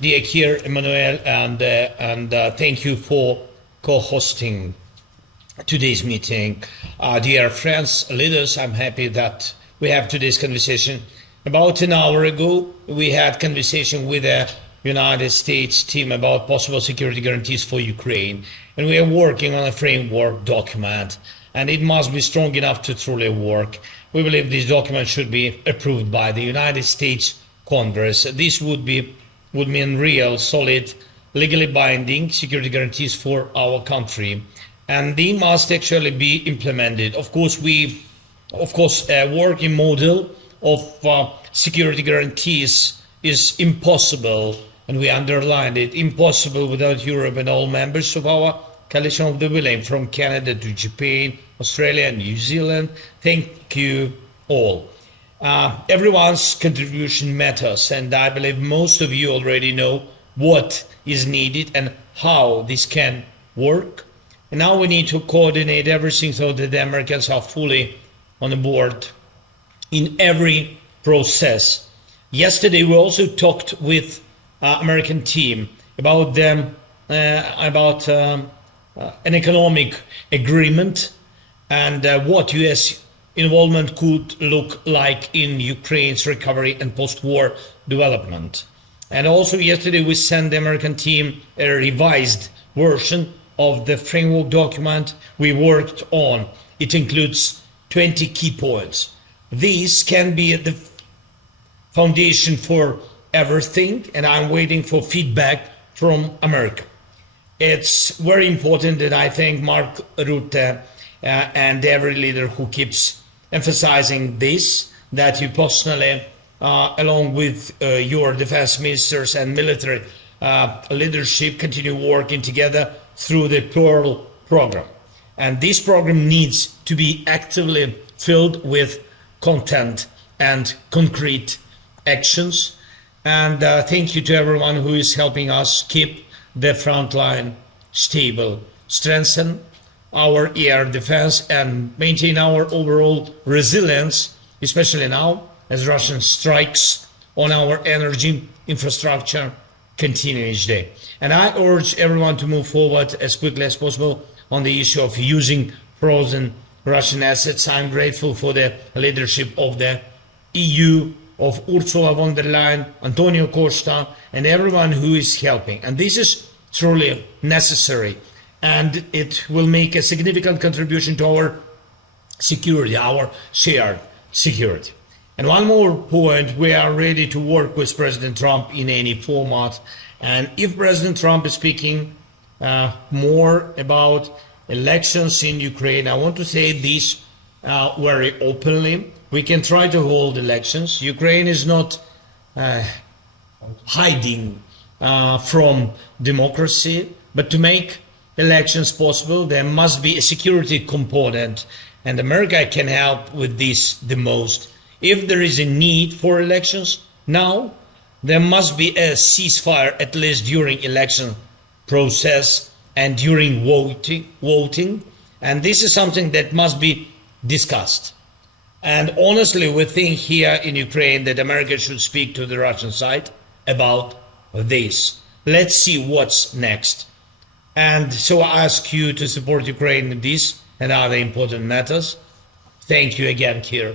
Dear Kier, Emmanuel, and thank you for co-hosting today's meeting. Dear friends, leaders, I'm happy that we have today's conversation. About an hour ago, we had conversation with the United States team about possible security guarantees for Ukraine, and we are working on a framework document, and it must be strong enough to truly work. We believe this document should be approved by the United States Congress. This would mean real, solid, legally binding security guarantees for our country, and they must actually be implemented. Of course, a working model of security guarantees is impossible, and we underlined it, impossible without Europe and all members of our coalition of the willing, from Canada to Japan, Australia, and New Zealand. Thank you all. Everyone's contribution matters, and I believe most of you already know what is needed and how this can work. And now we need to coordinate everything so that the Americans are fully on board in every process. Yesterday we also talked with American team about an economic agreement and what U.S. involvement could look like in Ukraine's recovery and post-war development. And also yesterday we sent the American team a revised version of the framework document we worked on. It includes 20 key points. These can be the foundation for everything, and I'm waiting for feedback from America. It's very important, and I thank Mark Rutte and every leader who keeps emphasizing this, that you personally, along with your defense ministers and military leadership, continue working together through the Pearl program. And this program needs to be actively filled with content and concrete actions. And thank you to everyone who is helping us keep the front line stable, strengthen our air defense, and maintain our overall resilience, especially now as Russian strikes on our energy infrastructure continue each day. And I urge everyone to move forward as quickly as possible on the issue of using frozen Russian assets. I'm grateful for the leadership of the EU, of Ursula von der Leyen, Antonio Costa, and everyone who is helping. And this is truly necessary, and it will make a significant contribution to our security, our shared security. And one more point, we are ready to work with President Trump in any format. And if President Trump is speaking more about elections in Ukraine, I want to say this very openly. We can try to hold elections. Ukraine is not hiding from democracy, but to make elections possible, there must be a security component, and America can help with this the most. If there is a need for elections now, there must be a ceasefire at least during election process and during voting, and this is something that must be discussed. And honestly, we think here in Ukraine that America should speak to the Russian side about this. Let's see what's next. And so I ask you to support Ukraine in this and other important matters. Thank you again, Kier.